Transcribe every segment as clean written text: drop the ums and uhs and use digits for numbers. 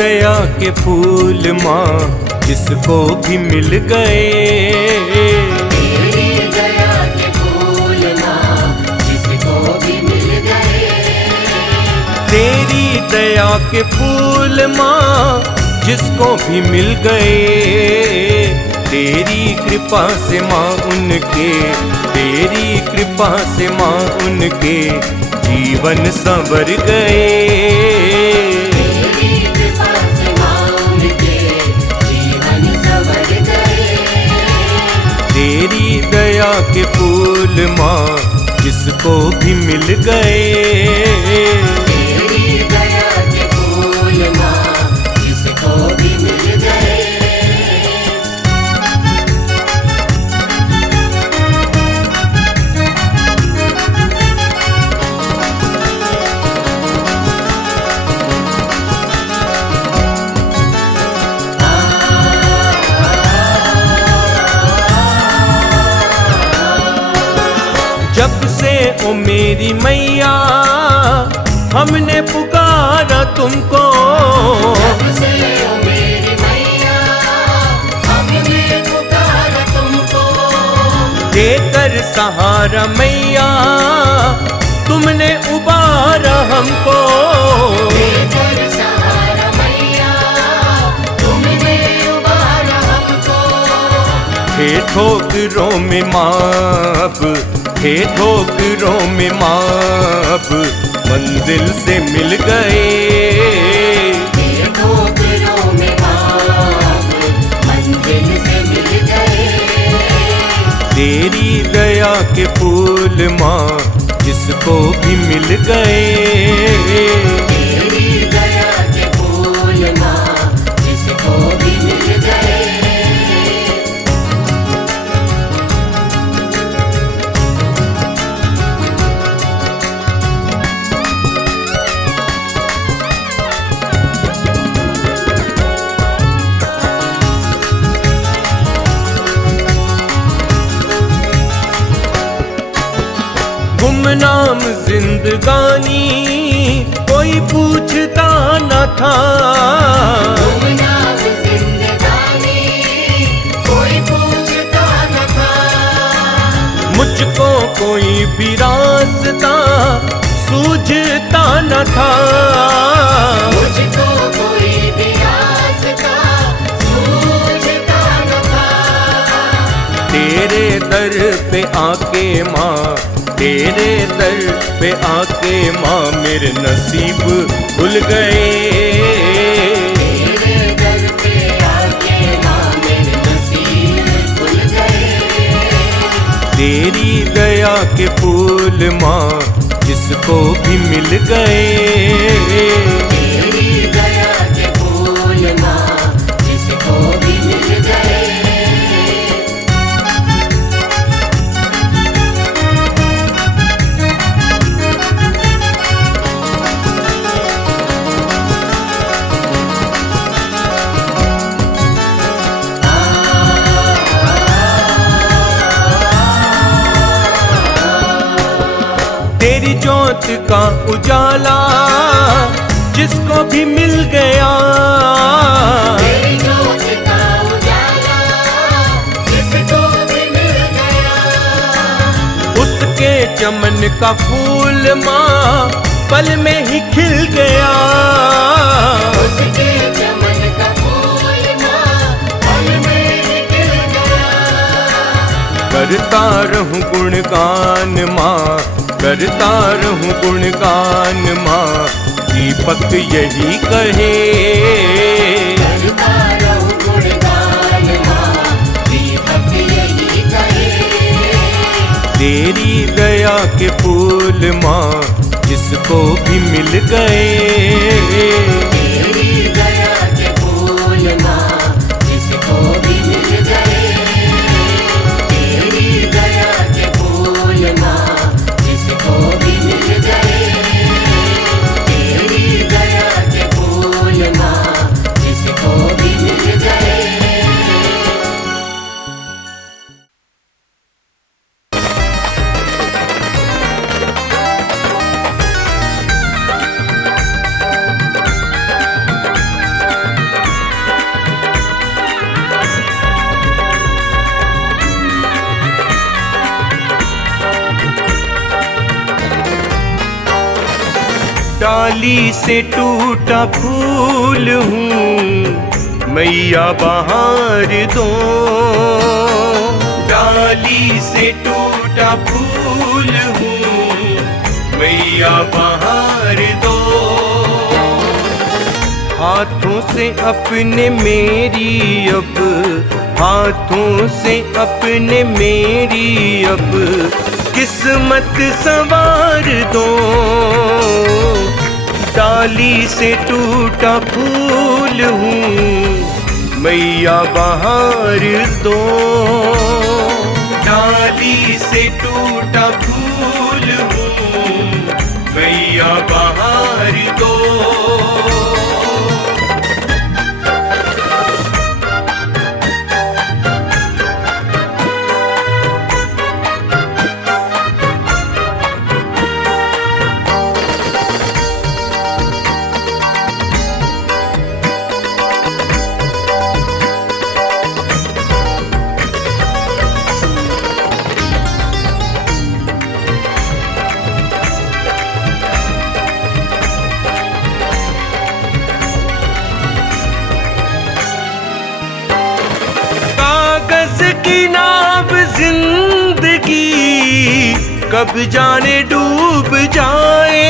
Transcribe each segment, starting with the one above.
दया के फूल माँ जिसको भी मिल गए, तेरी दया के फूल माँ जिसको भी मिल गए, तेरी दया के फूल माँ जिसको भी मिल गए, तेरी कृपा से माँ उनके, तेरी कृपा से माँ उनके जीवन संवर गए, तेरी कृपा से माँ उनके जीवन संवर गए, तेरी दया के फूल माँ जिसको भी मिल गए। तेरी दया के फूल माँ जिसको भी मिल गए। जब से ओ मेरी मैया हमने पुकारा तुमको, जब से ओ मेरी मैया हमने पुकारा तुमको, देकर सहारा मैया तुमने उबारा हमको, देकर सहारा मैया तुमने उबारा हमको, थे ठोकरों में माप, थे ठोकरों में माप मंजिल से मिल गए, ये ठोकरों में बाप मंजिल से मिल गए, तेरी दया के फूल माँ जिसको भी मिल गए, तेरी दया के फूल माँ जिसको भी मिल गए। गुमनाम जिंदगानी कोई पूछता न था, गुमनाम जिंदगानी कोई पूछता न था, मुझको कोई भी रास्ता सूझता न था, मुझको कोई भी रास्ता सूझता न था, तेरे दर पे आके माँ, तेरे दर पे आके माँ मेरे नसीब खुल गए, तेरे दर पे आके माँ मेरे नसीब खुल गए, तेरी दया के फूल माँ जिसको भी मिल गए, तेरी दया के फूल माँ जिसको भी मिल गए। तेरी ज्योत का उजाला जिसको भी मिल गया, तेरी ज्योत का उजाला जिसको भी मिल गया, उसके चमन का फूल माँ पल में ही खिल गया, उसके चमन का फूल माँ पल में ही खिल गया, करता रहूं गुणगान माँ, करता रहूं गुणगान माँ दीपक यही कहे, करता रहूं गुणगान माँ दीपक यही कहे, तेरी दया के फूल माँ जिसको भी मिल गए, तेरी दया के फूल माँ जिसको भी मिल गए, तेरी दया के फूल माँ जिसको भी मिल गए, तेरी दया के फूल माँ जिसको भी मिल गए। डाली से टूटा फूल हूँ मैया बहार दो। डाली से टूटा फूल हूँ मैया बहार दो। हाथों से अपने मेरी अब, हाथों से अपने मेरी अब किस्मत संवार दो। डाली से टूटा फूल हूँ मैया बहार दो। डाली से टूटा फूल हूँ मैया बहार दो। की नाव जिंदगी कब जाने डूब जाए।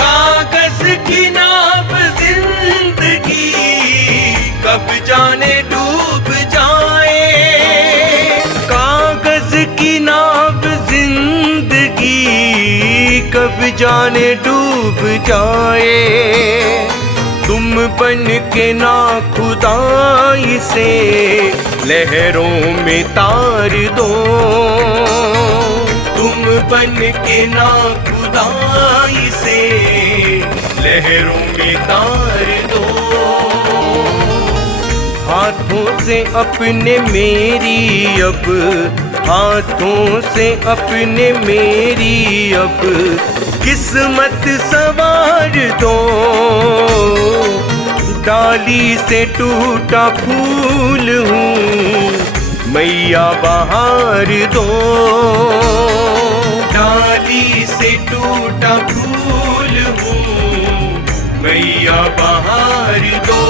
कागज की नाव जिंदगी कब जाने डूब जाए। कागज की नाव जिंदगी कब जाने डूब जाए। तुम बन के ना खुदाई से लहरों में तार दो। तुम बन के ना खुदाई से लहरों में तार दो। हाथों से अपने मेरी अब, हाथों से अपने मेरी अब किस्मत संवार दो। डाली से टूटा फूल हूँ मैया बहार दो। डाली से टूटा फूल हूँ मैया बहार दो।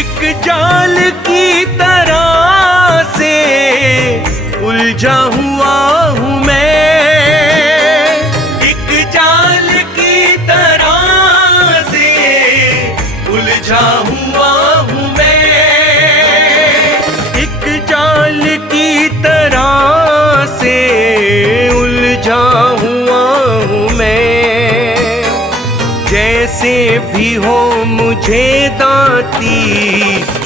एक जाल की तरह से उलझा हुआ हूँ मैं। एक जाल की तरह से उलझा हुआ हूँ मैं। एक जाल की तरह से उलझा हुआ हूँ मैं। जैसे भी हो मुझे दाती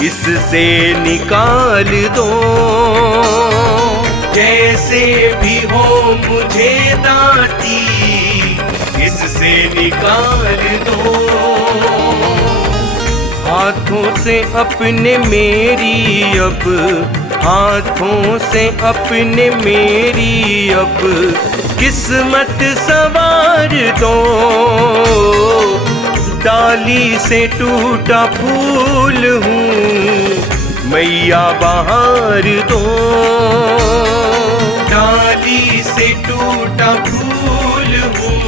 इससे निकाल दो। जैसे भी हो मुझे दाती इससे निकाल दो। हाथों से अपने मेरी अब, हाथों से अपने मेरी अब किस्मत संवार दो। डाली से टूटा फूल हूँ मैया बहार दो। डाली से टूटा फूल हूँ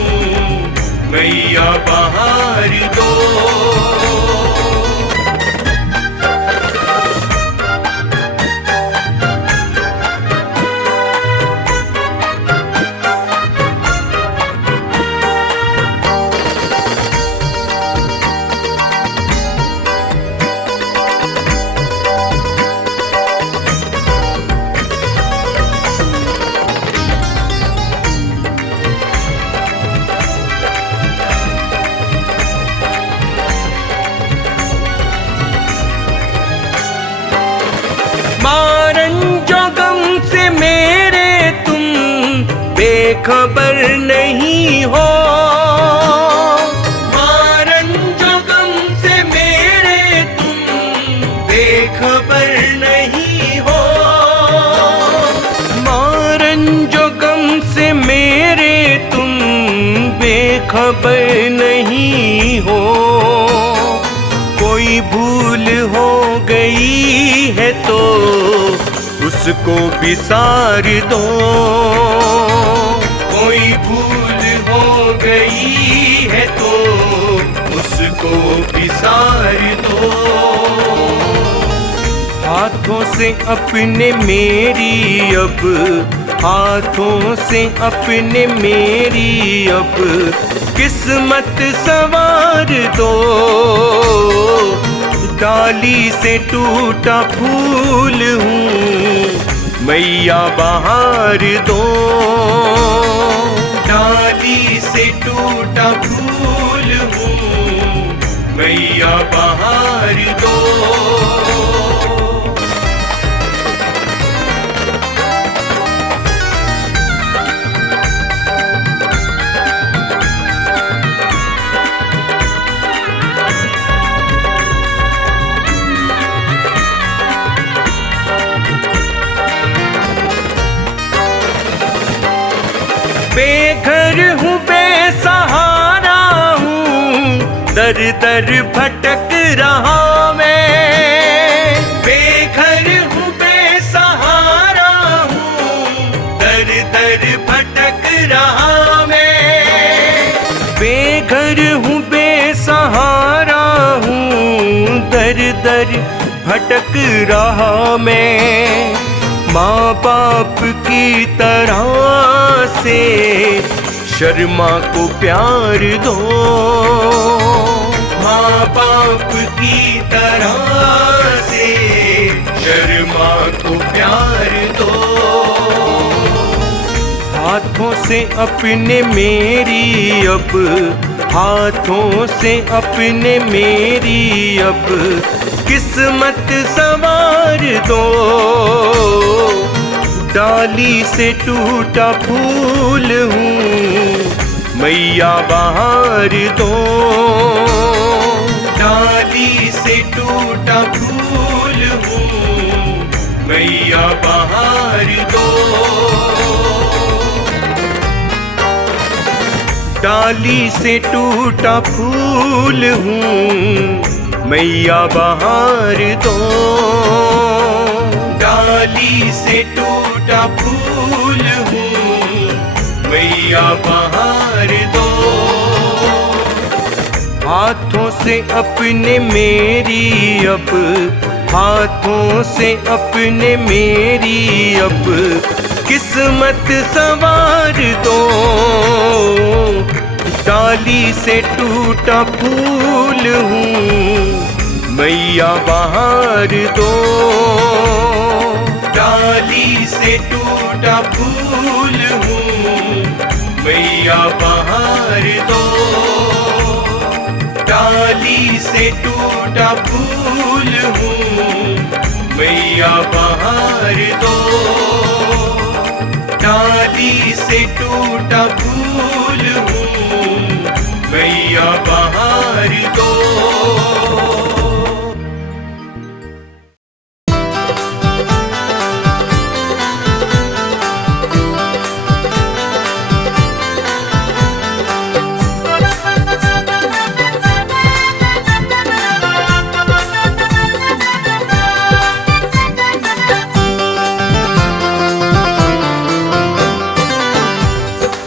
मैया बहार दो। बेखबर नहीं हो। मारन जो गम से मेरे तुम बेखबर नहीं हो। खबर नहीं हो, कोई भूल हो गई है तो उसको बिसार दो। कोई भूल हो गई है तो उसको बिसार दो। हाथों से अपने मेरी अब, हाथों से अपने मेरी अब किस्मत संवार दो। डाली से टूटा फूल हूँ मैया बहार दो। डाली से टूटा फूल हूँ मैया बहार दो। बेघर हूँ बेसहारा हूँ, दर दर भटक रहा मैं। बेघर हूँ बेसहारा हूँ, दर दर भटक रहा मैं। बेघर हूँ बेसहारा हूँ, दर दर भटक रहा मैं। माँ बाप की तरह से शर्मा को प्यार दो। माँ बाप की तरह से शर्मा को प्यार दो। हाथों से अपने मेरी अब, हाथों से अपने मेरी अब किस्मत संवार दो। डाली से टूटा फूल हूँ मैया बहार दो। डाली से टूटा फूल हूँ मैया बहार दो। डाली से टूटा फूल हूँ मैया बहार दो। डाली से टूटा फूल हूँ मैया बहार दो। हाथों से अपने मेरी अब, हाथों से अपने मेरी अब किस्मत संवार दो। डाली से टूटा फूल हूँ मैया बहार दो। डाली से टूटा फूल हूँ मैया बहार दो। डाली से टूटा फूल हूँ मैया बहार दो। डाली से टूटा फूल हूँ मैया बहार दो।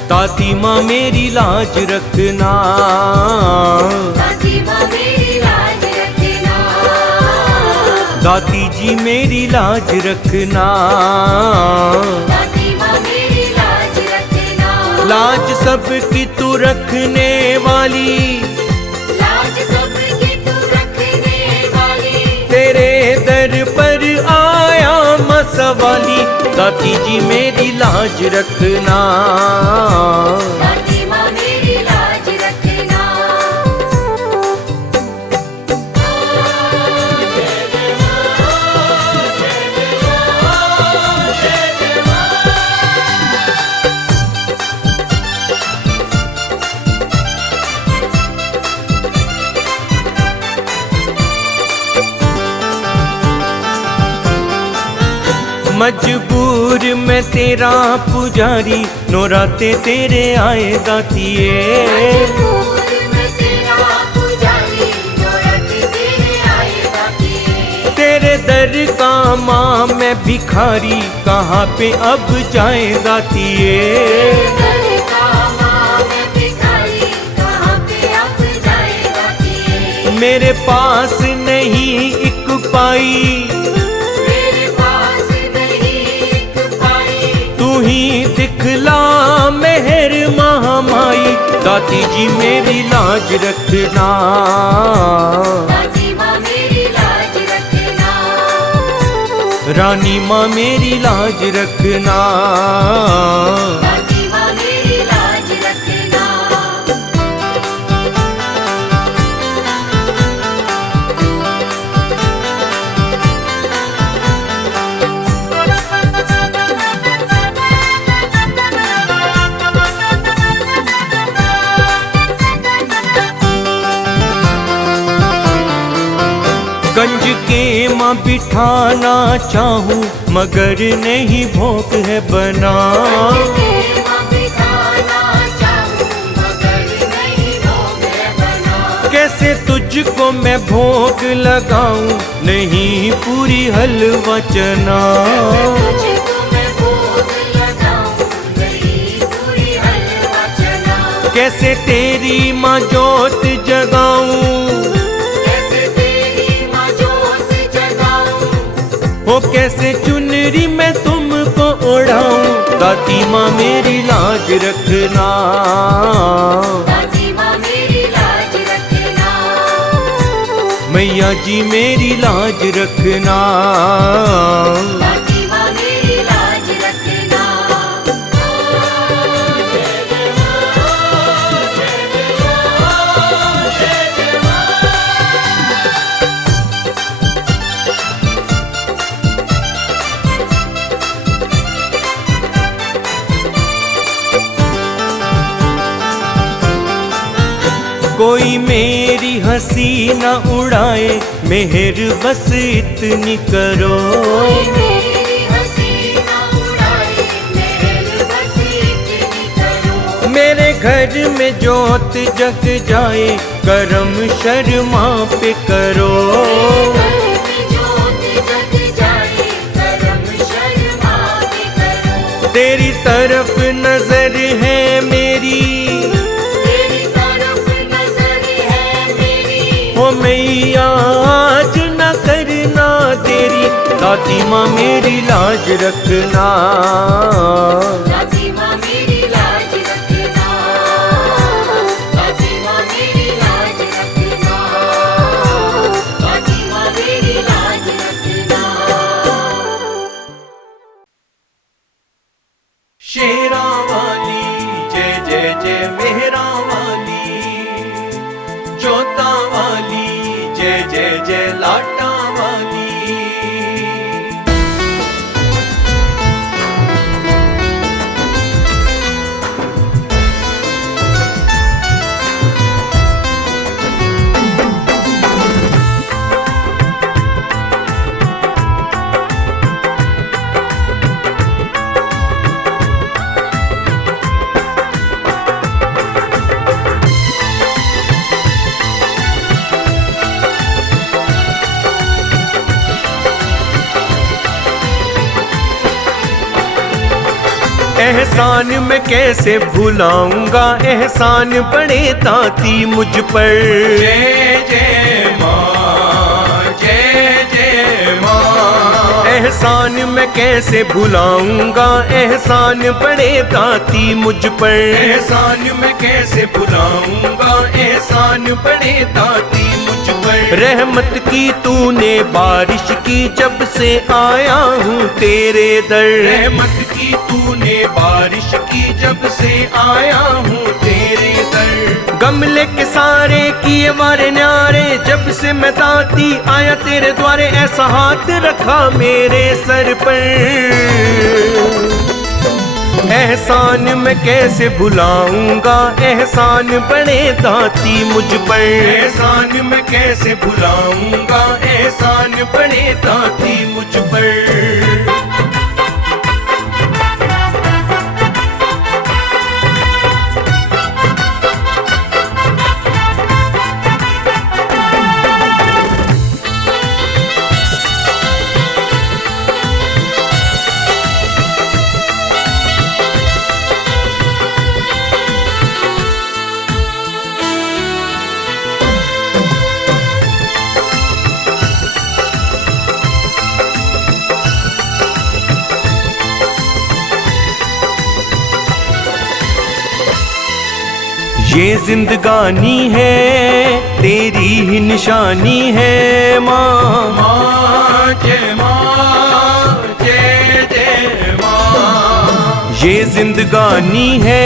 दादी माँ मेरी लाज रखना, दादी माँ मेरी लाज रखना। दादी जी मेरी लाज रखना। दादी माँ मेरी लाज रखना। लाज सबकी तू रखने वाली, लाज सबकी तू रखने वाली। तेरे दर पर आया मसवाली। दादी जी मेरी लाज रखना। दादी माँ मेरी लाज रखना। मजबूर मैं तेरा पुजारी, नौराते तेरे आए दातिए। फूल में तेरा पुजारी, नौराते तेरे आए दातिए। तेरे दर का माँ मैं भिखारी, कहाँ पे अब जाए दातिए। दर का माँ मैं भिखारी, कहाँ पे अब जाए दातिए। मेरे पास नहीं एक पाई, मेरे पास नहीं एक पाई। तू ही दिखला मेहर महामाई। दाती जी मेरी लाज रखना, दाती माँ मेरी लाज रखना। रानी माँ मेरी लाज रखना। दाती माँ मेरी लाज रखना। गंज के माँ बिठाना चाहूँ, मगर नहीं भोग है बना। माँ बिठाना चाहूँ, मगर नहीं भोग है बना। कैसे तुझको मैं भोग लगाऊं, नहीं पूरी हलवा चना। तुझको मैं भोग लगाऊं, नहीं पूरी हलवा चना। कैसे तेरी माँ जोत जगाऊं, कैसे तेरी माँ जोत जगाऊं। हो कैसे चुनरी मैं तुमको ओढ़ाऊं। दाती माँ मेरी लाज रखना, दाती माँ मेरी लाज रखना। मैया जी मेरी लाज रखना। दाती माँ मेरी लाज रखना। कोई मेरी हंसी न उड़ाए, मेहर बस इतनी करो। मेरी हंसी ना उड़ाए, मेहर बस इतनी करो। मेरे घर में जोत जग जाए, करम शर्मा पे करो। जोत जग जाए, करम शर्मा पे करो। तेरी तरफ नजर है मेरी, तेरी तरफ नजर है मेरी। हो मैया आज न करना देरी। दाती माँ मेरी लाज रखना, दाती माँ मेरी लाज रखना। दाती माँ मेरी लाज रखना। दाती माँ मेरी लाज रखना। शेरा वाली जय जय जय मेहरा वाली, जोता वाली जय जय जय लाटा वाली। एहसान मैं कैसे भुलाऊंगा, एहसान बड़े ताती मुझ पर। जय जय माँ, जय जय माँ। एहसान मैं कैसे भुलाऊंगा, एहसान बड़े ताती मुझ पर। एहसान मैं कैसे भुलाऊंगा, एहसान बड़े ताती मुझ पर। रहमत की तूने बारिश की, जब से आया हूँ तेरे दर। रहमत की तूने बारिश की, जब से आया हूँ तेरे दर। गमले के सारे किए वारे न्यारे, जब से मैं दाती आया तेरे द्वारे। ऐसा हाथ रखा मेरे सर पर, एहसान मैं कैसे भुलाऊंगा, एहसान बड़े दाती मुझ पर। एहसान मैं कैसे भुलाऊंगा, एहसान बड़े दाती मुझ पर। ये जिंदगानी है तेरी ही निशानी है माँ। माँ जय माँ, जय जय माँ। ये जिंदगानी है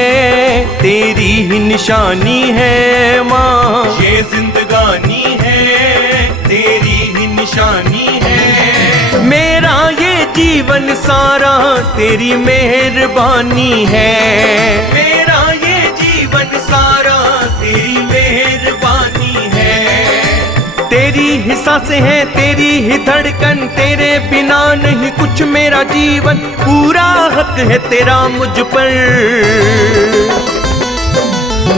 तेरी ही निशानी है माँ। ये जिंदगानी है तेरी ही निशानी है। मेरा ये जीवन सारा तेरी मेहरबानी है। मेरा ये जीवन सारा तेरी मेहरबानी है। तेरी ही सांसें हैं तेरी ही धड़कन, तेरे बिना नहीं कुछ मेरा जीवन। पूरा हक है तेरा मुझ पर,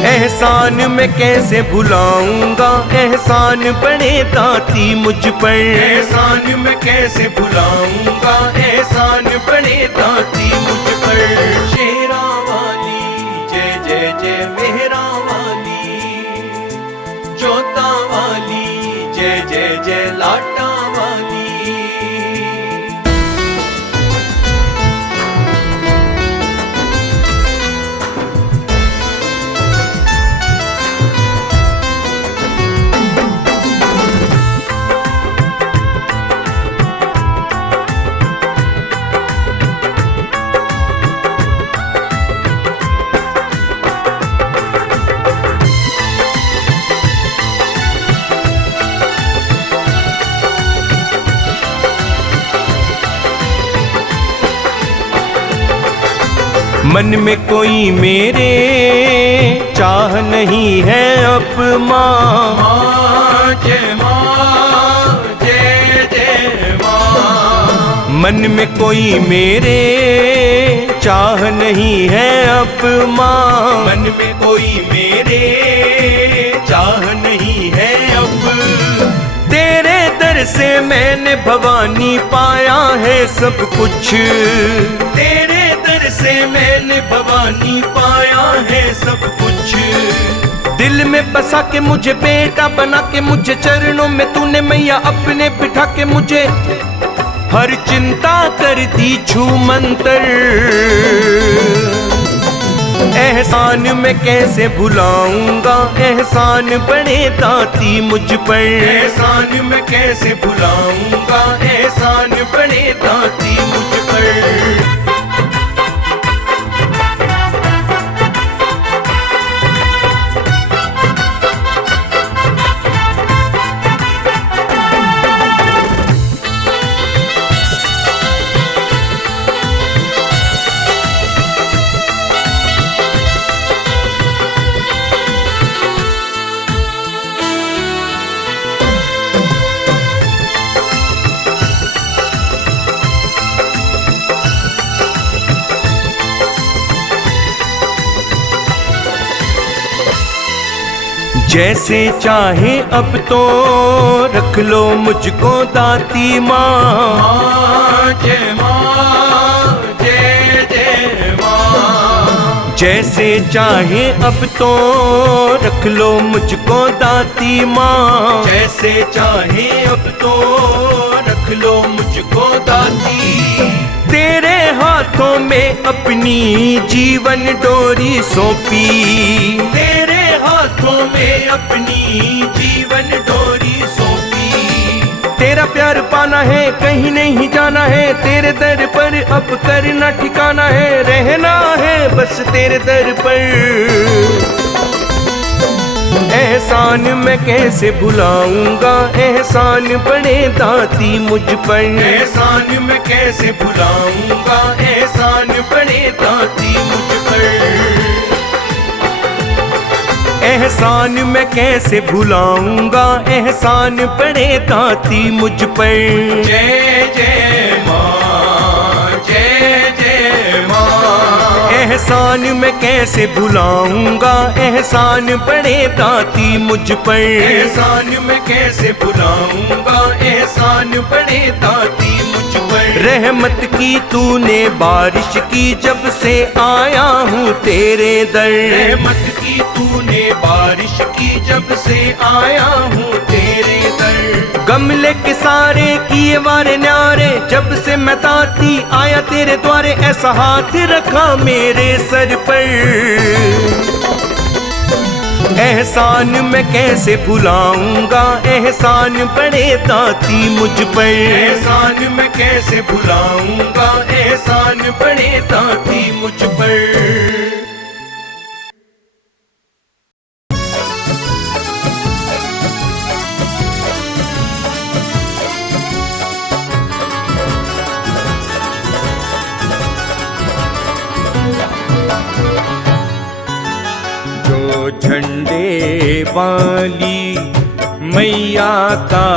एहसान मैं कैसे भुलाऊंगा। एहसान बड़े दाती मुझ पर, एहसान मैं कैसे भुलाऊंगा। एहसान बड़े दाती मुझ पर। शेरा वाली जय जय जय मेहरा वाली, जोता वाली जय जय जय लाटा वाली। मन में कोई मेरे चाह नहीं है अब माँ। माँ जय माँ, जय जय माँ। मन में कोई मेरे चाह नहीं है अब माँ। मन में कोई मेरे चाह नहीं है अब। तेरे दर से मैंने भवानी पाया है सब कुछ। तेरे दर से मैंने भवानी पाया है सब कुछ। दिल में बसा के मुझे बेटा बना के, मुझे चरणों में तूने मैया अपने बिठा के, मुझे हर चिंता कर दी छू मंतर। एहसान मैं कैसे भुलाऊंगा। एहसान बड़े दाती मुझ पर, एहसान मैं कैसे भुलाऊंगा। एहसान बड़े दाती मुझ पर। जैसे चाहे अब तो रख लो मुझको दाती माँ। माँ जय माँ, जय जय माँ। जैसे चाहे अब तो रख लो मुझको दाती माँ। जैसे चाहे अब तो रख लो मुझको दाती। तेरे हाथों में अपनी जीवन डोरी सौंपी। तेरे हाथों में अपनी जीवन डोरी सौंपी। तेरा प्यार पाना है कहीं नहीं जाना है। तेरे दर पर अब करना ठिकाना है। रहना है बस तेरे दर पर। एहसान मैं कैसे भुलाऊंगा। एहसान बड़े दाती मुझ पर, एहसान मैं कैसे भुलाऊंगा। एहसान बड़े दाती मुझ पर। एहसान मैं कैसे भुलाऊंगा। एहसान बड़े दाती मुझ पर। जय जय माँ, जय जय माँ। एहसान मैं कैसे भुलाऊंगा। एहसान बड़े दाती मुझ पर। एहसान मैं कैसे भुलाऊंगा। एहसान बड़े दाती मुझ पर। रहमत की तूने बारिश की जब से आया हूँ तेरे दर। रहमत की तूने बारिश की जब से आया हूँ तेरे दर। गमले के सारे किए वारे न्यारे, जब से मैं दाती आया तेरे द्वारे। ऐसा हाथ रखा मेरे सर पर, एहसान मैं कैसे भुलाऊंगा, एहसान बड़े दाती मुझ पर। एहसान मैं कैसे भुलाऊंगा, एहसान बड़े दाती मुझ पर। झंडे वाली मैया का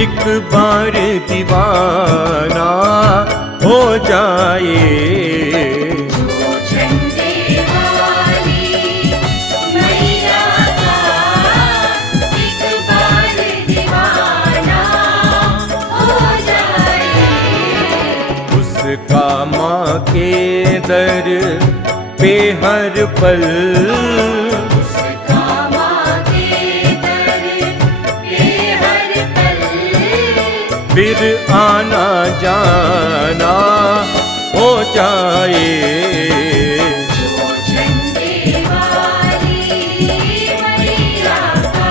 एक बार दीवाना हो जाए। जो झंडे वाली मैया का एक बार दीवाना हो जाए। उसका माँ के दर पे हर पल, उसका माँ के दर पे हर पल, फिर आना जाना हो जाए। जो झंडे वाली मैया का।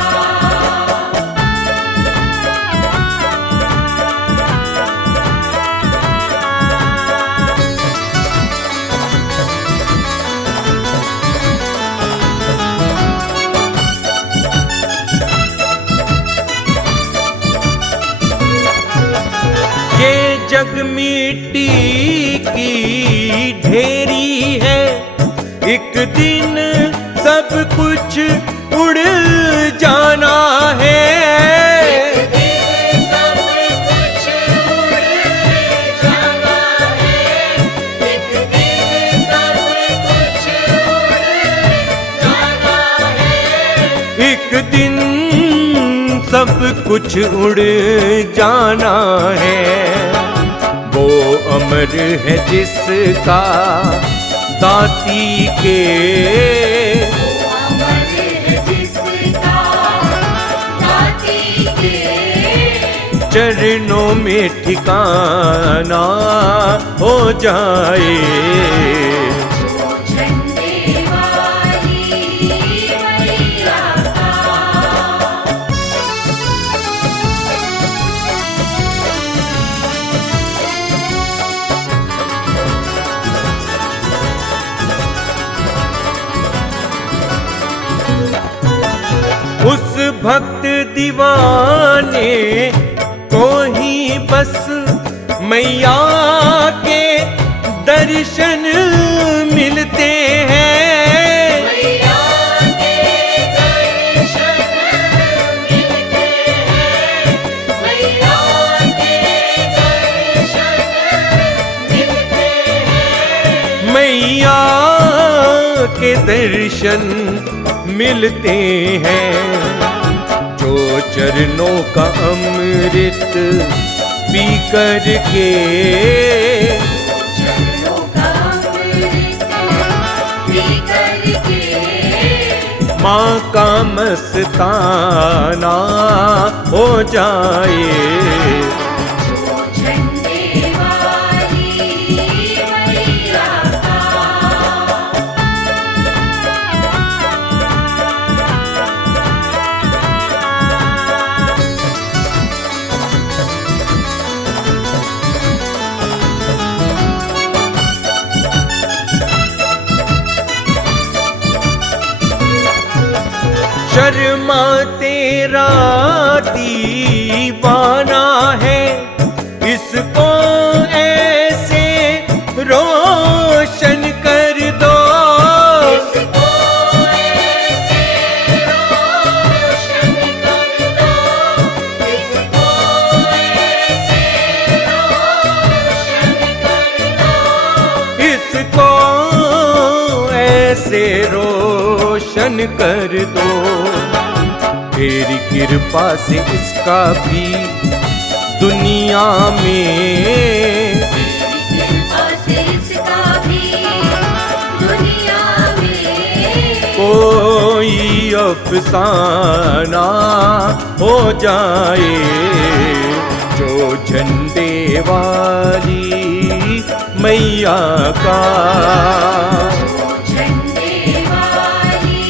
ये जग मिट्टी की ढेरी है, एक दिन सब कुछ उड़ जाना है। एक दिन सब कुछ उड़ जाना है। एक दिन सब कुछ उड़ जाना है। एक दिन सब कुछ उड़ जाना है। वो अमर है जिसका दाती के, वो अमर है जिसका दाती के, चरणों में ठिकाना हो जाए। जो झंडे वाली मैया का। उस भक्त दीवाने को ही बस मैया के दर्शन मिलते हैं। मैया के दर्शन मिलते हैं। मैया के दर्शन मिलते हैं। मैया के दर्शन मिलते हैं। जो चरणों का अमृत पी कर के, चरणों का अमृत पी करके, माँ का मस्ताना हो जाए। जो झंडे वाली मैया का। शर्मा तेरा दीवाना है, इसको ऐसे रोशन कर दो। इसको ऐसे रोशन कर दो। इसको ऐसे रोशन कर दो। इसको ऐसे रोशन कर दो। तेरी कृपा से इसका भी दुनिया में, तेरी कृपा से इसका भी दुनिया में कोई अफसाना हो जाए। जो झंडे वाली मैया का, झंडे वाली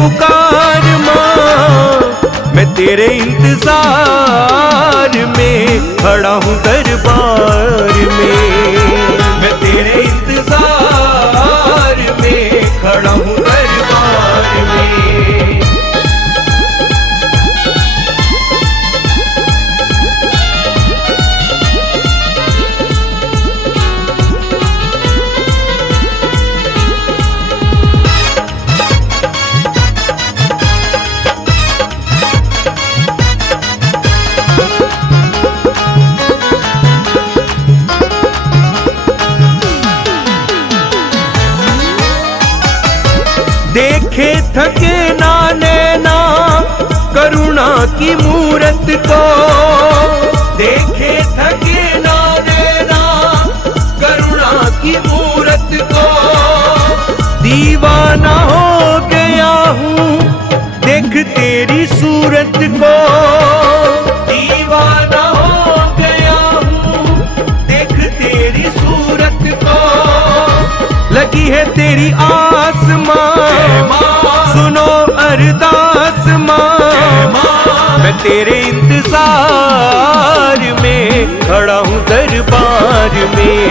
पुकार माँ, मैं तेरे इंतजार में खड़ा हूँ दरबार में। मैं तेरे इंतजार में खड़ा हूँ दरबार में। देखे थके ना नैना करुणा की मूरत को, देखे थके ना नैना करुणा की मूरत को। दीवाना हो गया हूँ देख तेरी सूरत को, दीवाना हो गया हूँ देख तेरी सूरत को। लगी है तेरी आस माँ, सुनो अरदास माँ, मैं तेरे इंतजार में खड़ा हूँ दरबार में।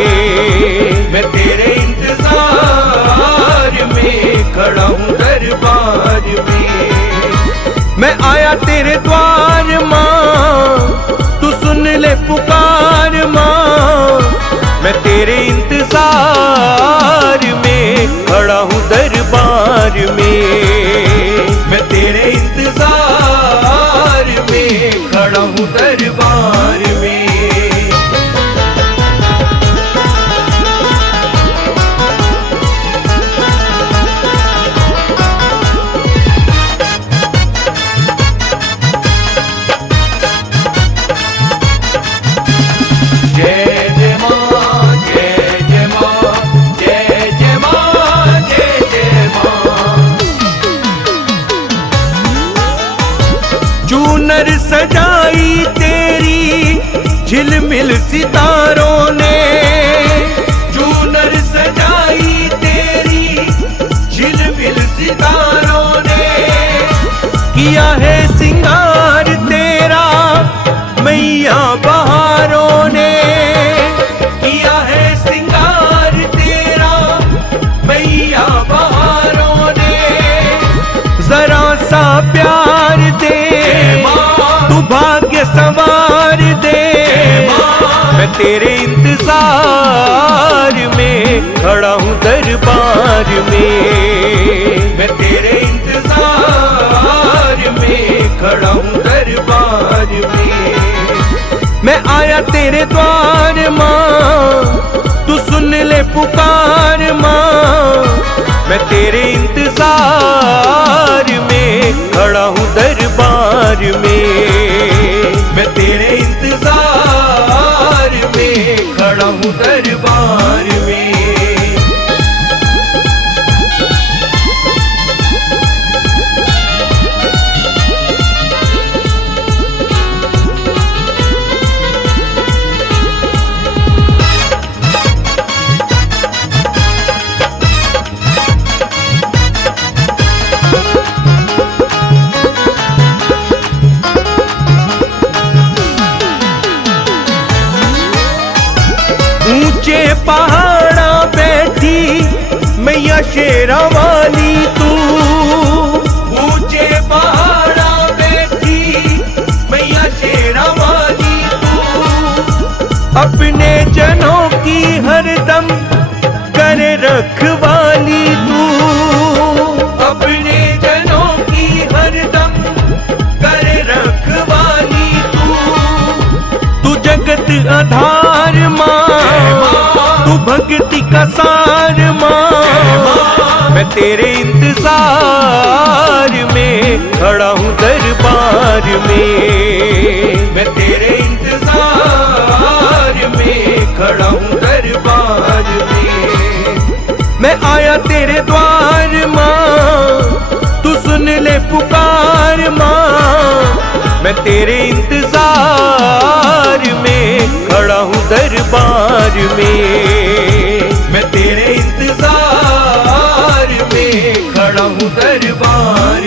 मैं तेरे इंतजार में खड़ा हूँ दरबार में। मैं आया तेरे द्वार माँ, तू सुन ले पुकार माँ, मैं तेरे इंतजार में खड़ा हूँ दरबार में। मैं तेरे इंतजार में खड़ा हूँ दरबार में। चूनर सजाई तेरी झिलमिल सितारों ने, चूनर सजाई तेरी झिलमिल सितारों ने। किया है सिंगार तेरा मैया बहारों ने, किया है सिंगार तेरा मैया बहारों ने। जरा सा प्यार दे तू भाग्य सवार दे, मैं तेरे इंतजार में खड़ा हूँ दरबार में। मैं तेरे इंतजार में खड़ा हूँ दरबार में। मैं आया तेरे द्वार माँ, तू सुन ले पुकार माँ, मैं तेरे इंतजार में खड़ा हूँ दरबार में। मैं तेरे इंतजार में खड़ा हूँ दरबार में। ऊंचे पहाड़ा बैठी मैया शेरा वाली तू, ऊंचे पहाड़ा बैठी मैया शेरा वाली तू। अपने जनों की हरदम करे रखवाली तू, अपने जनों की हरदम करे रखवाली तू। जगत आधार माँ, तू भक्ति का सार माँ, मैं तेरे इंतजार में खड़ा हूँ दरबार में। मैं तेरे इंतजार में खड़ा हूँ दरबार में। मैं आया तेरे द्वार माँ, तू सुन ले पुकार माँ, मैं तेरे इंतजार में खड़ा हूँ दरबार में। मैं तेरे इंतजार में खड़ा हूँ दरबार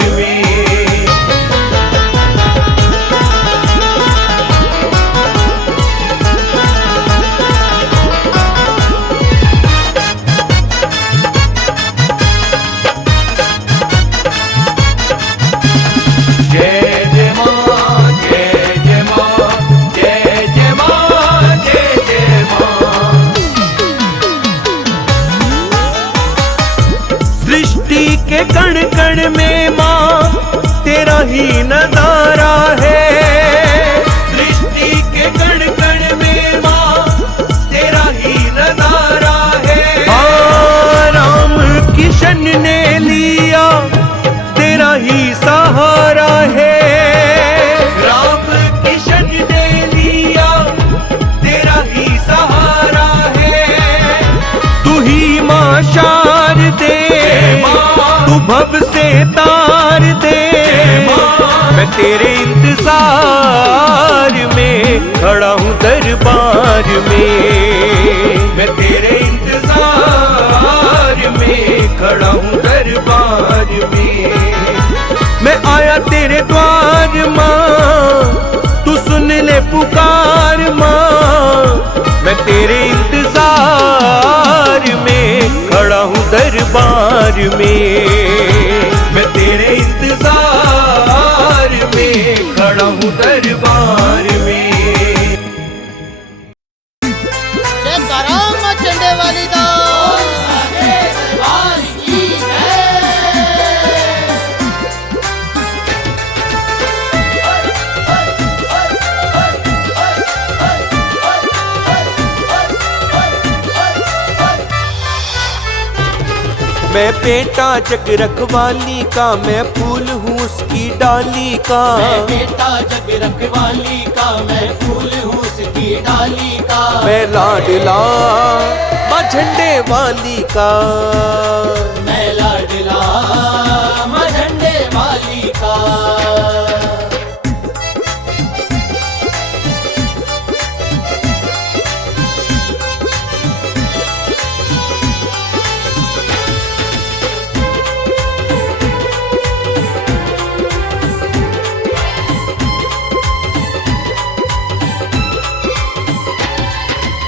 मैं तेरे इंतजार में खड़ा हूँ दरबार में, मैं तेरे इंतजार में खड़ा हूँ दरबार में। मैं आया तेरे द्वार माँ, तू सुन ले पुकार माँ। मैं तेरे इंतजार में खड़ा हूँ दरबार में, मैं तेरे इंतजार में खड़ा हूँ दरबार में। जय करामा चंडे वाली दा सारे दरबार की जय। मैं बेटा जग रखवाली का, मैं फूल हूँ उसकी डाली का। मैं बेटा जग रखवाली का, मैं फूल हूँ उसकी डाली का। मैं लाडला माँ झंडे वाली का, मैं लाडला माँ झंडे वाली का।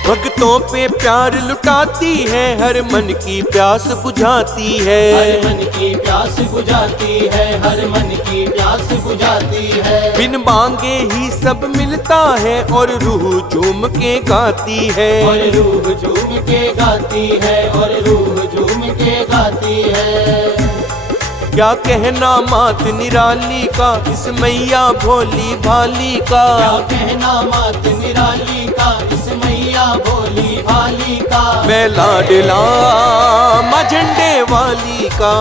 भक्तों पे प्यार लुटाती है, हर मन की प्यास बुझाती है। हर मन की प्यास बुझाती है, हर मन की प्यास बुझाती है। बिन मांगे ही सब मिलता है और रूह झूम के गाती है। और रूह झूम के गाती है, और रूह झूम के गाती है। क्या कहना मात निराली का, इस मैया भोली भाली का। क्या कहना मात निराली का, इस मैया भोली भाली का। मैं लाडला माँ झंडे वाली का,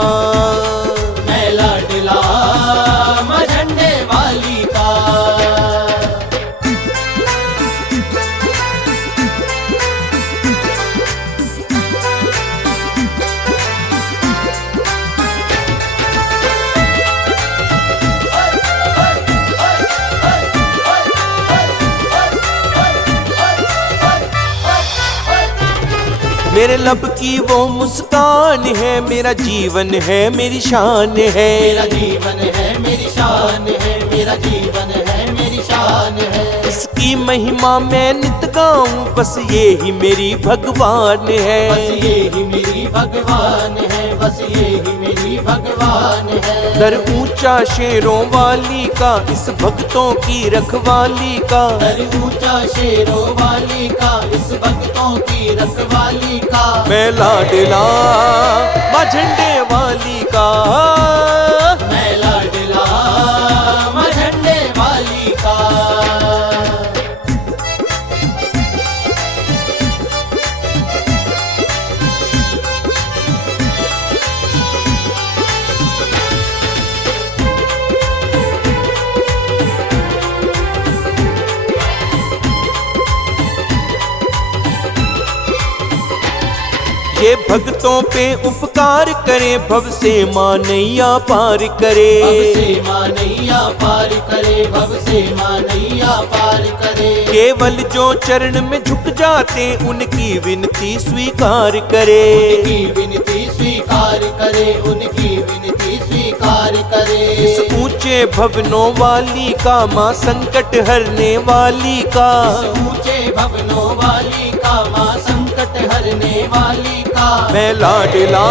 मैं लाडला माँ झंडे वाली का। मेरे लब की वो मुस्कान है, मेरा जीवन है मेरी शान है। मेरा जीवन है मेरी शान है, मेरा जीवन है मेरी शान है। इसकी महिमा मैं नित गाऊं, बस ये ही मेरी भगवान है। बस ये ही मेरी भगवान है, बस ये ही मेरी भगवान है। दर ऊंचा शेरों वाली का, इस भक्तों की रखवाली का। दर ऊंचा शेरों वाली का, इस भक्तों की रखवाली का। मैं लाडला माँ झंडे वाली का, मैं लाडला माँ झंडे वाली का। ये भक्तों पे उपकार करे, भव से माँ नैया पार करे। भव से माँ नैया पार करे, भव से माँ नैया पार करे। केवल जो चरण में झुक जाते, उनकी विनती स्वीकार करे। उनकी विनती स्वीकार करे, उनकी विनती स्वीकार करे। इस ऊंचे भवनों वाली का, माँ संकट हरने वाली का। इस ऊंचे भवनों वाली का, माँ संकट हरने वाली का। मैं लाडला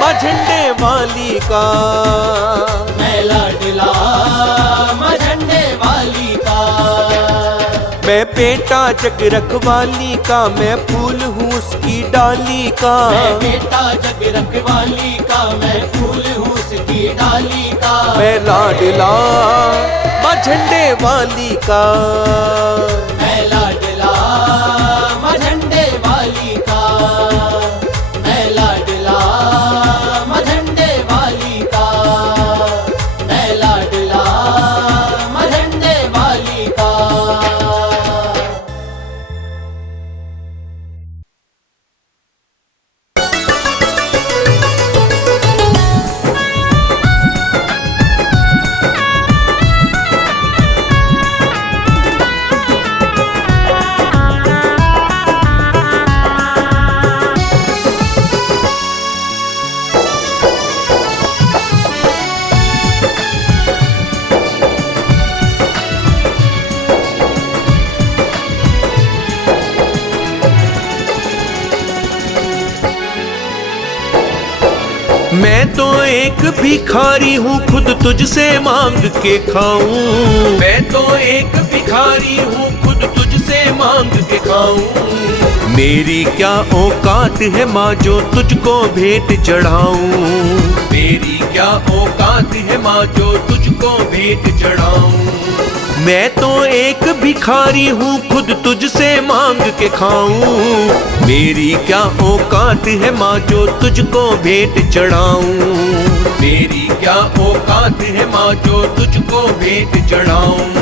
माँ झंडे वाली का, मैं लाडला माँ झंडे वाली का। मैं बेटा जग रखवाली का, मैं फूल हूँ उसकी डाली का। मैं बेटा जग रखवाली का, मैं फूल हूँ उसकी डाली का। मैं लाडला माँ झंडे वाली का, मैं लाडला माँ झंडे वाली का। मैं लाडला माँ झंडे वाली का। मैं लाडला माँ झंडे वाली का। एक भिखारी हूँ, खुद तुझसे मांग के खाऊं। मैं तो एक भिखारी हूँ, खुद तुझसे मांग के खाऊं। मेरी क्या औकात है माँ जो तुझको भेंट चढ़ाऊं। मेरी क्या औकात है माँ जो तुझको भेंट चढ़ाऊं। मैं तो एक भिखारी हूँ, खुद तुझसे मांग के खाऊं। मेरी क्या औकात है माँ जो तुझको भेंट चढ़ाऊं। मेरी क्या औकात है माँ जो तुझको भेंट चढ़ाऊं।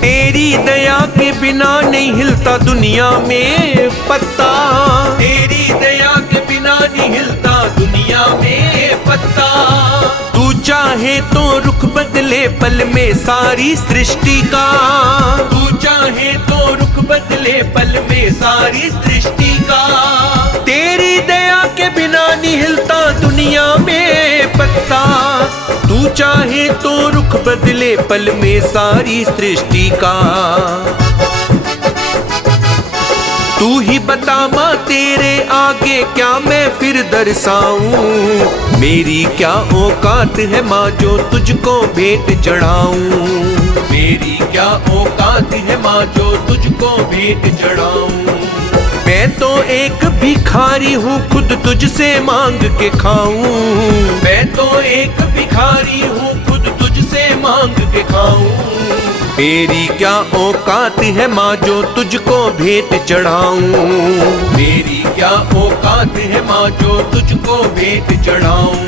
तेरी दया के बिना नहीं हिलता दुनिया में पत्ता। तेरी दया के बिना नहीं हिलता दुनिया में पत्ता। तू चाहे तो रुख बदले पल में सारी सृष्टि का। तू चाहे तो रुख बदले पल में सारी सृष्टि का। तेरी दया के बिना नहीं हिलता दुनिया में पत्ता। तू चाहे तो रुख बदले पल में सारी सृष्टि का। तू ही बता माँ तेरे आगे क्या मैं फिर दर्शाऊं। मेरी क्या औकात है माँ जो तुझको भेंट चढ़ाऊं। मेरी क्या औकात है माँ जो तुझको भेंट चढ़ाऊं। मैं तो एक भिखारी हूँ, खुद तुझसे मांग के खाऊं। मैं तो एक भिखारी हूँ, खुद तुझसे मांग के खाऊं। मेरी क्या औकात है माँ जो तुझको भेंट चढ़ाऊं। मेरी क्या औकात है माँ जो तुझको भेंट चढ़ाऊं।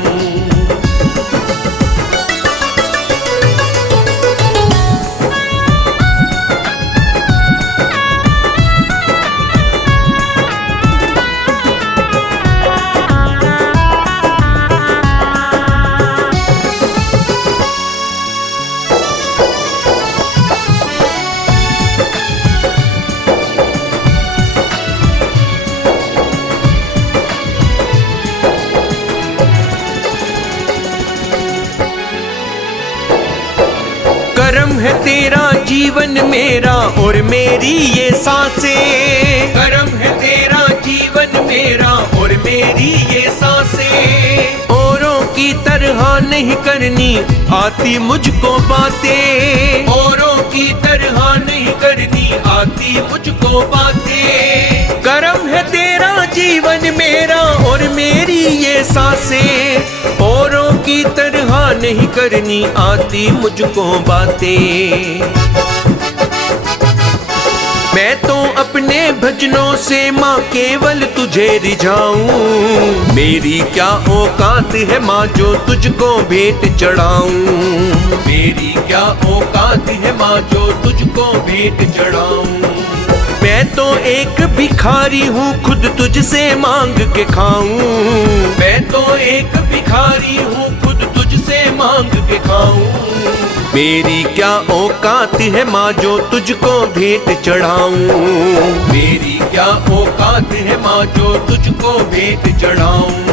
करम है तेरा जीवन मेरा और मेरी ये सांसें। करम है तेरा जीवन मेरा और मेरी ये सांसें। औरों की तरह नहीं करनी आती मुझको बातें। औरों की तरह नहीं करनी आती मुझको बातें। करम है तेरा जीवन मेरा और मेरी ये सांसें। औरों की तरह नहीं करनी आती मुझको बातें। मैं तो अपने भजनों से माँ केवल तुझे रिझाऊं। मेरी क्या औकात है माँ जो तुझको भेंट चढ़ाऊं। मेरी क्या औकात है माँ जो तुझको भेंट चढ़ाऊं। मैं तो एक भिखारी हूँ, खुद तुझसे मांग के खाऊं। मैं तो एक भिखारी हूँ, खुद तुझसे मांग के खाऊं। मेरी क्या औकात है माँ जो तुझको भेंट चढ़ाऊं। मेरी क्या औकात है माँ जो तुझको भेंट चढ़ाऊं।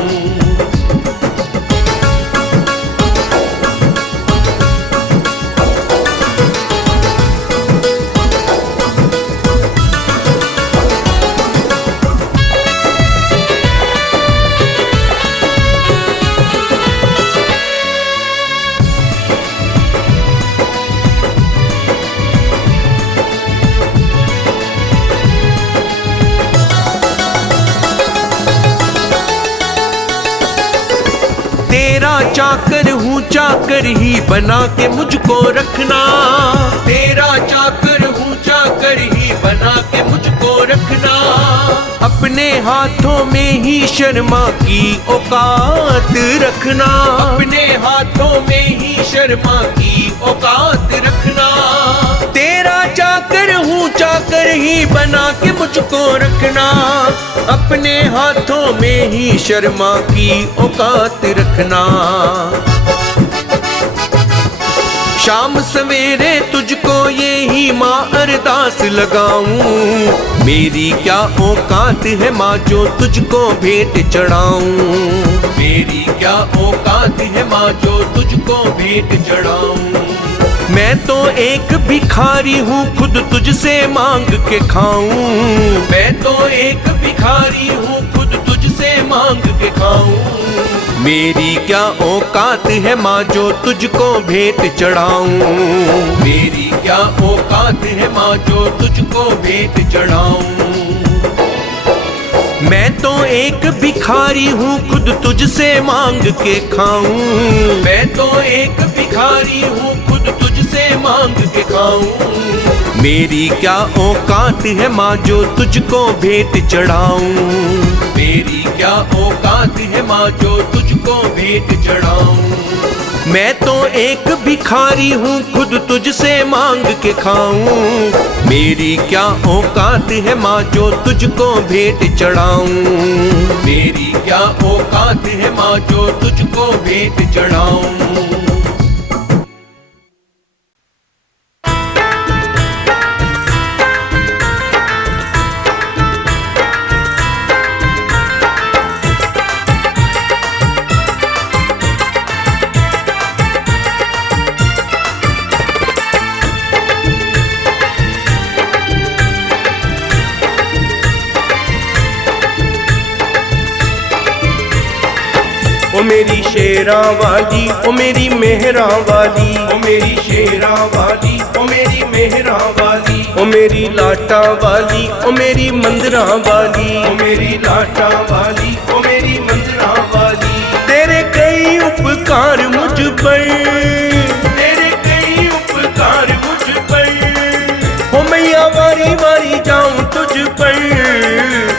तेरा चाकर हूँ, चाकर ही बना के मुझको रखना। तेरा चाकर हूँ, चाकर ही बना के मुझको रखना। अपने हाथों में ही शर्मा की औकात रखना। अपने हाथों में ही शर्मा की औकात रखना। तेरा चाकर हूँ, चाकर ही बना के मुझको रखना। अपने हाथों में ही शर्मा की औकात रखना। शाम सवेरे तुझको ये ही माँ अरदास लगाऊं। मेरी क्या औकात है माँ जो तुझको भेंट चढ़ाऊं। मेरी क्या औकात है माँ जो तुझको भेंट चढ़ाऊं। मैं तो एक भिखारी हूँ खुद तुझसे मांग के खाऊं। मैं तो एक भिखारी हूँ खुद तुझसे मांग के खाऊं। मेरी क्या औकात है माँ जो तुझको भेंट चढ़ाऊं। मेरी क्या औकात है माँ जो तुझको भेंट चढ़ाऊं। मैं तो एक भिखारी हूँ खुद तुझसे मांग के खाऊं। मैं तो एक भिखारी हूँ खुद तुझसे मांग के खाऊं। मेरी क्या औकात है माँ जो तुझको भेंट चढ़ाऊं। मेरी क्या औकात है माँ जो तुझको भेंट चढ़ाऊं। मैं तो एक भिखारी हूँ खुद तुझसे मांग के खाऊं। मेरी क्या औकात है माँ जो तुझको भेंट चढ़ाऊं। मेरी क्या औकात है माँ जो तुझको भेंट चढ़ाऊं। ओ मेरी शेरा वाली, ओ मेरी मेहरा वाली, ओ मेरी शेरा वाली, ओ मेरी मेहरा वाली, ओ मेरी लाटा वाली, ओ मेरी मंदरा वाली, ओ मेरी लाटा वाली, ओ मेरी मंदरा वाली। तेरे कई उपकार मुझ पर, तेरे कई उपकार मुझ पर, ओ मैया वारी वारी जाऊं तुझ पर।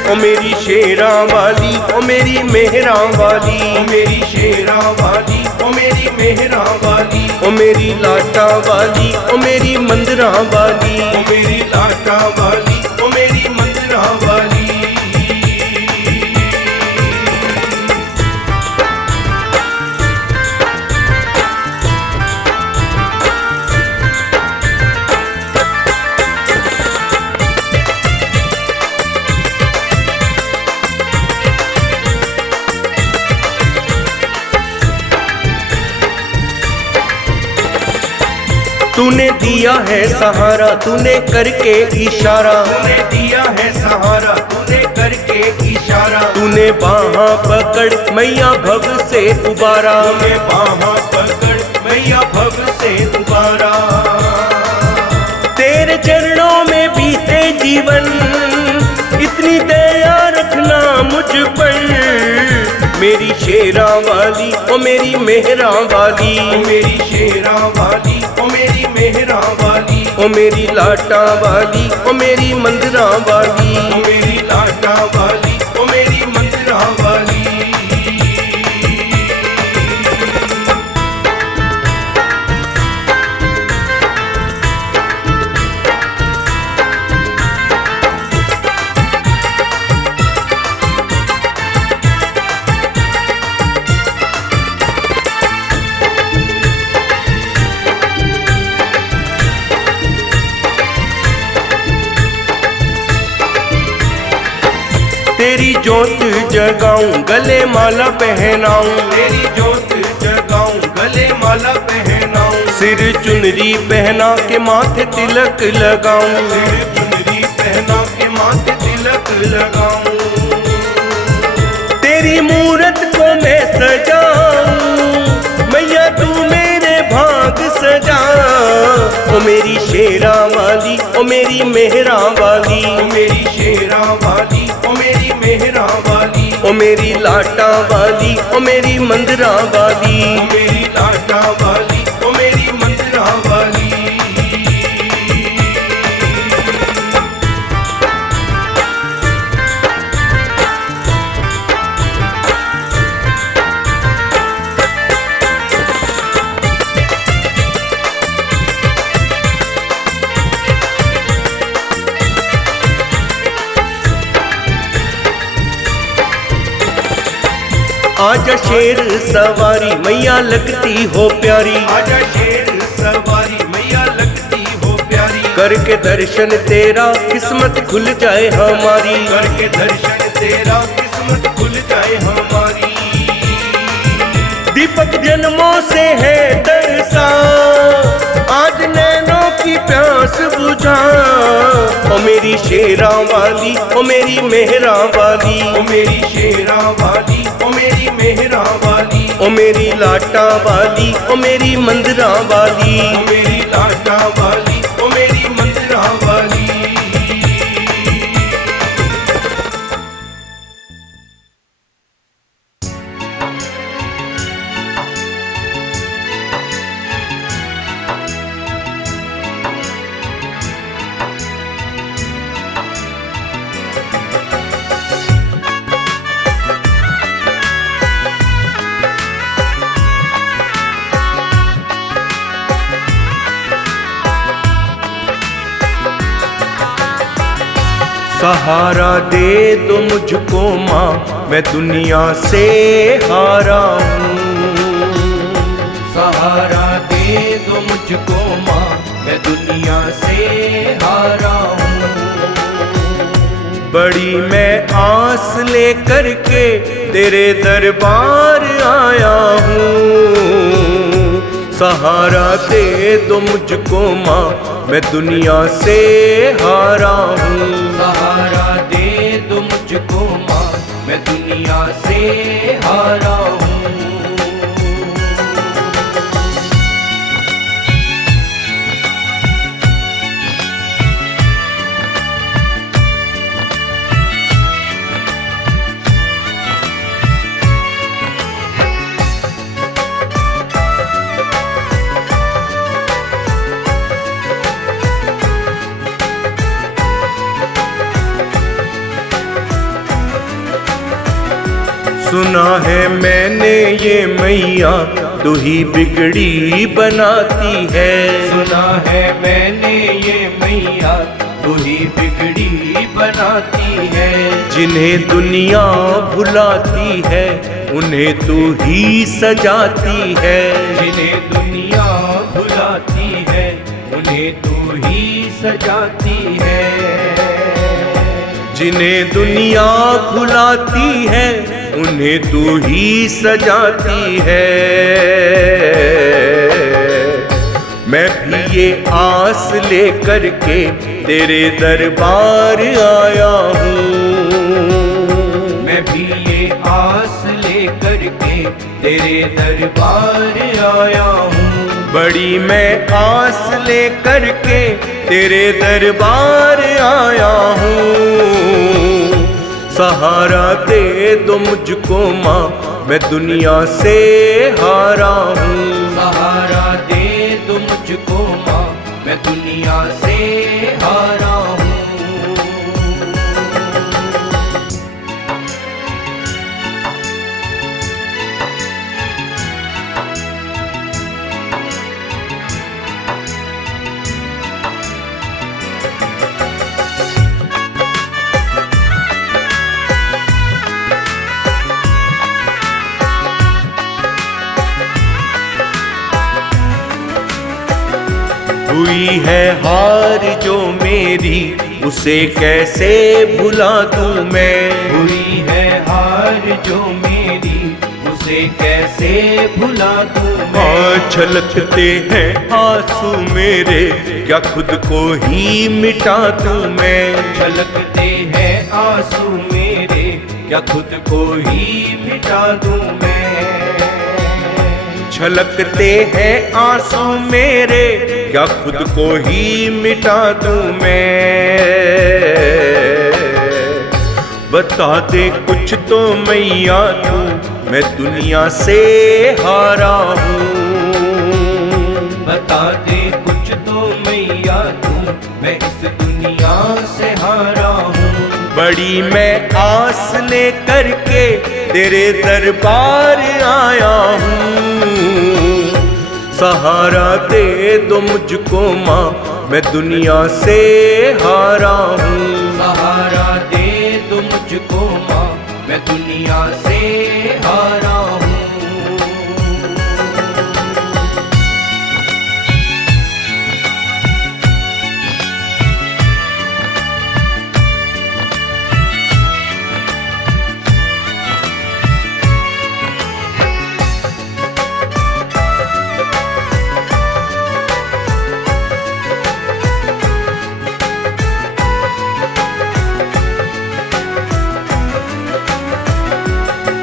ओ मेरी शेरा वाली, ओ मेरी मेहरा वाली, ओ मेरी शेरा वाली, ओ मेरी मेहरा वाली, ओ मेरी लाटा वाली, ओ मेरी मंदरा वाली, ओ मेरी लाटा वाली, ओ मेरी मंदरा वाली। तूने दिया है सहारा, तूने करके इशारा, तूने दिया है सहारा, तूने करके इशारा। तूने बाहां पकड़ मैया भव से उबारा, तूने बाहां पकड़ मैया भव से उबारा। तेरे चरणों में बीते जीवन, इतनी दया रखना मुझ पर। मेरी शेरा वाली, ओ मेरी मेहरा वाली, ओ मेरी शेरा वाली, ओ मेरी मेहरा वाली, ओ मेरी लाटा वाली, ओ मेरी मंदरा वाली, ओ मेरी लाटा वाली, ओ मेरी मंदरा वाली। तेरी जोत जगाऊं गले माला पहनाऊं, तेरी जोत जगाऊं गले माला पहनाऊं। सिर चुनरी पहना के माथे तिलक लगाऊं, सिर चुनरी पहना के माथे तिलक लगाऊं। तेरी मूरत को मैं सजाऊं, मैया तू मेरे भाग सजा। ओ मेरी शेरा वाली, ओ मेरी मेहरा वाली, ओ मेरी शेरा वाली, ओ मेरी मेहरा वाली, ओ मेरी लाटा वाली, ओ मेरी मंदरा वाली, ओ मेरी लाटा वाली, ओ मेरी मंदरा वाली। आजा शेर सवारी मैया लगती हो प्यारी, आजा शेर सवारी मैया लगती हो प्यारी। करके दर्शन तेरा किस्मत खुल जाए हमारी, करके दर्शन तेरा किस्मत खुल जाए हमारी। दीपक जन्मों से है तरसा, आज नैनों की प्यास बुझा। ओ मेरी शेरा वाली, ओ मेरी मेहरा वाली, ओ मेरी शेरा वाली, ओ मेरी मेहरा वाली, ओ मेरी लाटा वाली, ओ मेरी मंदिरा वाली, ओ मेरी लाटा वाली, ओ मेरी मंदिरा वाली। सहारा दे दो मुझको माँ, मैं दुनिया से हारा हूँ। सहारा दे दो मुझको माँ, मैं दुनिया से हारा हूँ। बड़ी मैं आस लेकर के तेरे दरबार आया हूँ। सहारा दे दो मुझको माँ, मैं दुनिया से हारा हूँ। सहारा दे दो मुझको माँ, मैं दुनिया से हारा हूँ। सुना है मैंने ये मैया तू ही बिगड़ी बनाती है। सुना है मैंने ये मैया तू ही बिगड़ी बनाती है। जिन्हें दुनिया भुलाती है उन्हें तू ही सजाती है। जिन्हें दुनिया भुलाती है उन्हें तू ही सजाती है। जिन्हें दुनिया भुलाती है उन्हें तू ही सजाती है। मैं भी ये आस लेकर के तेरे दरबार आया हूँ। मैं भी ये आस लेकर के तेरे दरबार आया हूँ। बड़ी मैं आस लेकर के तेरे दरबार आया हूँ। सहारा दे दो मुझको माँ, मैं दुनिया से हारा हूँ। सहारा दे दो मुझको माँ, मैं दुनिया से हारा हूँ। हुई है हार जो मेरी उसे कैसे भुला दूं मैं। हुई है हार जो मेरी उसे कैसे भुला दूं मैं। छलकते हैं आंसू मेरे क्या खुद को ही मिटा दूं मैं। छलकते हैं आंसू मेरे क्या खुद को ही मिटा दूं मैं। छलकते हैं आंसू मेरे क्या खुद को ही मिटा दूं मैं। बता दे कुछ तो मैया तू, मैं दुनिया से हारा हूँ। बता दे कुछ तो मैया तू, मैं इस दुनिया से हारा हूँ। बड़ी मैं आस लेकर के तेरे दरबार आया हूँ। सहारा दे दो मुझको माँ, मैं दुनिया से हारा हूँ। सहारा दे दो मुझको माँ, मैं दुनिया से हारा हूँ।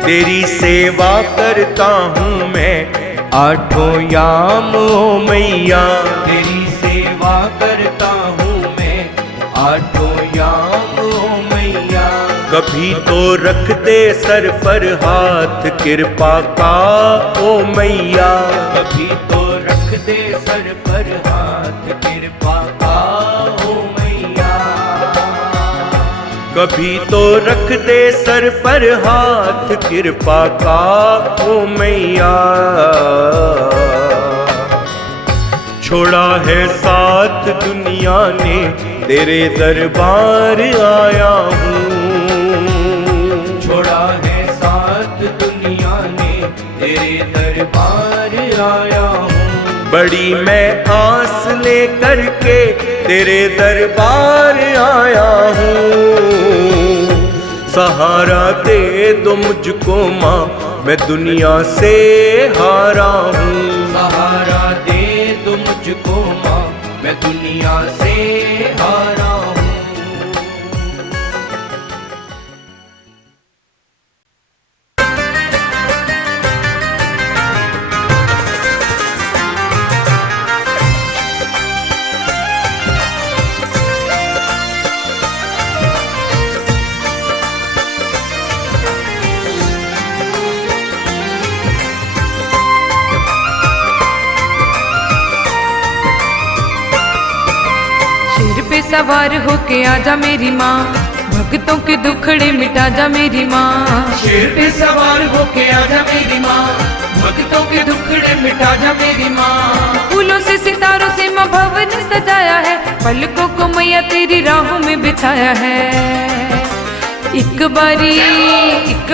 तेरी सेवा करता हूँ मैं आठों याम ओ मैया, तेरी सेवा करता हूँ मैं आठों याम ओ मैया। कभी तो रख दे सर पर हाथ कृपा का ओ मैया, कभी तो रख दे सर पर हाथ कृपा का ओ मैया। कभी तो रख दे सर पर हाथ कृपा का ओ मैया। छोड़ा है साथ दुनिया ने तेरे दरबार आया हूँ, छोड़ा है साथ दुनिया ने तेरे दरबार आया हूँ। बड़ी मैं आस ले करके तेरे दरबार आया हूँ, सहारा दे दो मुझको माँ मैं दुनिया से हारा हूँ, सहारा दे दो मुझको माँ मैं दुनिया से हारा हूँ। सवार होके आजा मेरी माँ, भक्तों के दुखड़े मिटा जा मेरी माँ। शेर पे सवार होके आजा मेरी माँ, भक्तों के दुखड़े मिटा जा मेरी माँ। फूलों से सितारों से माँ भवन सजाया है, पलकों को मैया तेरी राहों में बिछाया है। एक बारी एक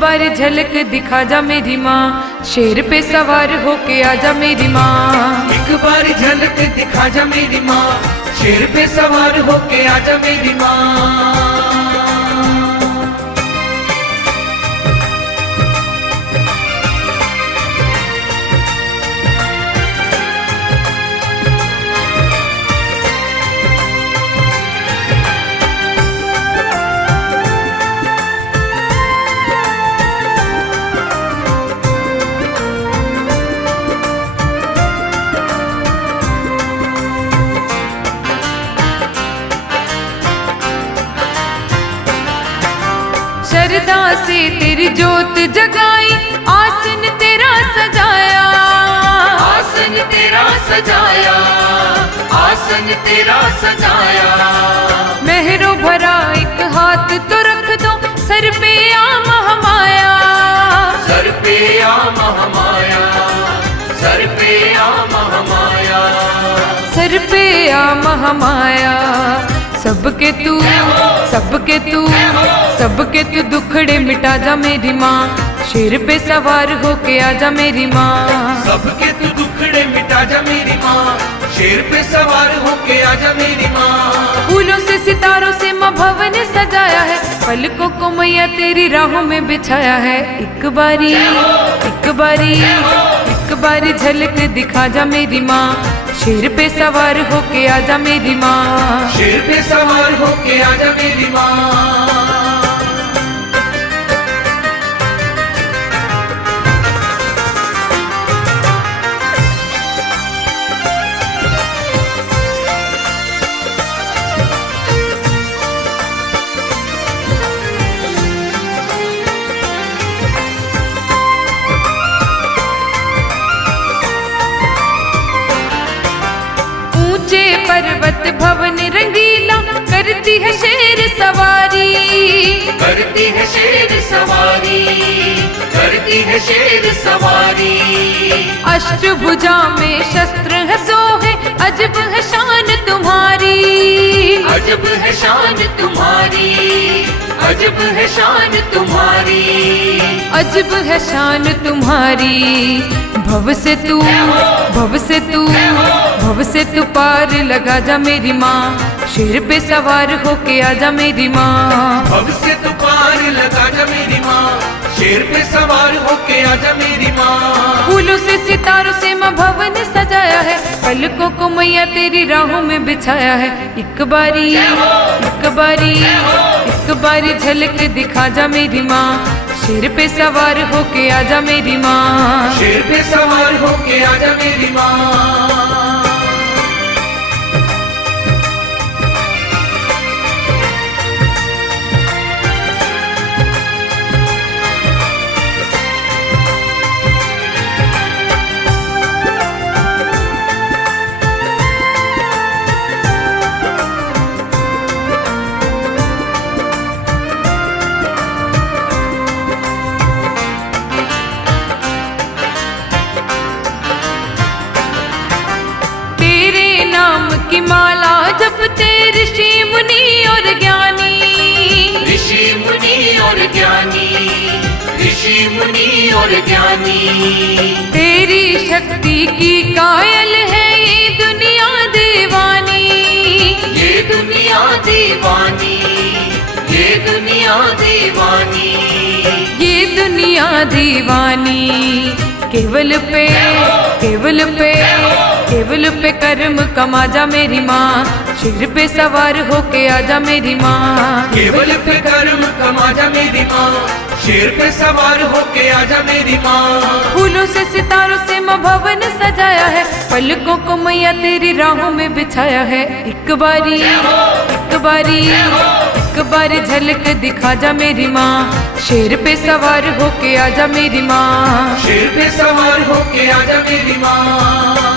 बारी झलक दिखा जा मेरी माँ, शेर पे सवार होके आजा मेरी माँ। एक बार झलक दिखा जा मेरी माँ, शेर पे सवार होके आजा मेरी माँ। श्रद्धा से तेरी जोत जगाई, आसन तेरा सजाया, आसन तेरा सजाया, आसन तेरा सजाया। मेहरों भरा एक हाथ तो रख दो, सर पे आ महामाया, सर पे आ महामाया, सर पे आ महामाया, सर पे आ महामाया। सबके तू सबके तू दुखड़े मिटा जा मेरी माँ, शेर पे सवार होके आजा मेरी माँ। सबके तू दुखड़े मिटा जा मेरी माँ, शेर पे सवार होके आजा मेरी माँ। फूलों से सितारों से माँ भवन सजाया है, पलकों को मैया तेरी राहों में बिछाया है। एक बारी झलक दिखा जा मेरी माँ, शेर पे सवार होके आजा मेरी माँ। शेर पे सवार होके आजा मेरी माँ। पर्वत भवन रंगीला करती है शेर सवारी, करती है शेर सवारी, करती है शेर सवारी। अष्टभुजा में शस्त्र है सोहे, अजब है शान तुम्हारी, अजब है शान तुम्हारी, अजब है शान तुम्हारी, अजब है शान तुम्हारी। भव से तू पार लगा जा मेरी माँ, शेर पे सवार होके आजा मेरी माँ। भव से तू पार लगा जा मेरी माँ, शेर पे सवार होके आजा मेरी माँ। फूलों से सितारों से माँ भवन सजाया है, पलकों को मैया तेरी राहों में बिछाया है। एक बारी एक बारी झलक दिखा जा मेरी माँ, शेर पे सवार होके आजा मेरी माँ, शेर पे सवार होके आजा मेरी माँ। की माला जपते ऋषि मुनि और ज्ञानी, ऋषि मुनि और ज्ञानी, ऋषि मुनि और ज्ञानी। तेरी शक्ति की कायल है ये दुनिया दीवानी, ये दुनिया दीवानी, ये दुनिया दीवानी, ये दुनिया दीवानी। केवल पे केवल पे केवल पे कर्म कमा जा मेरी माँ, शेर पे सवार होके आजा मेरी माँ, केवल पे कर्म कमा जा मेरी माँ, शेर पे सवार होके आजा मेरी माँ। फूलों से सितारों से माँ भवन सजाया है, पलकों को मैया तेरी राहों में बिछाया है। एक बारी झलक दिखा जा मेरी माँ, शेर पे सवार होके आजा मेरी माँ, शेर पे सवार होके आजा मेरी माँ।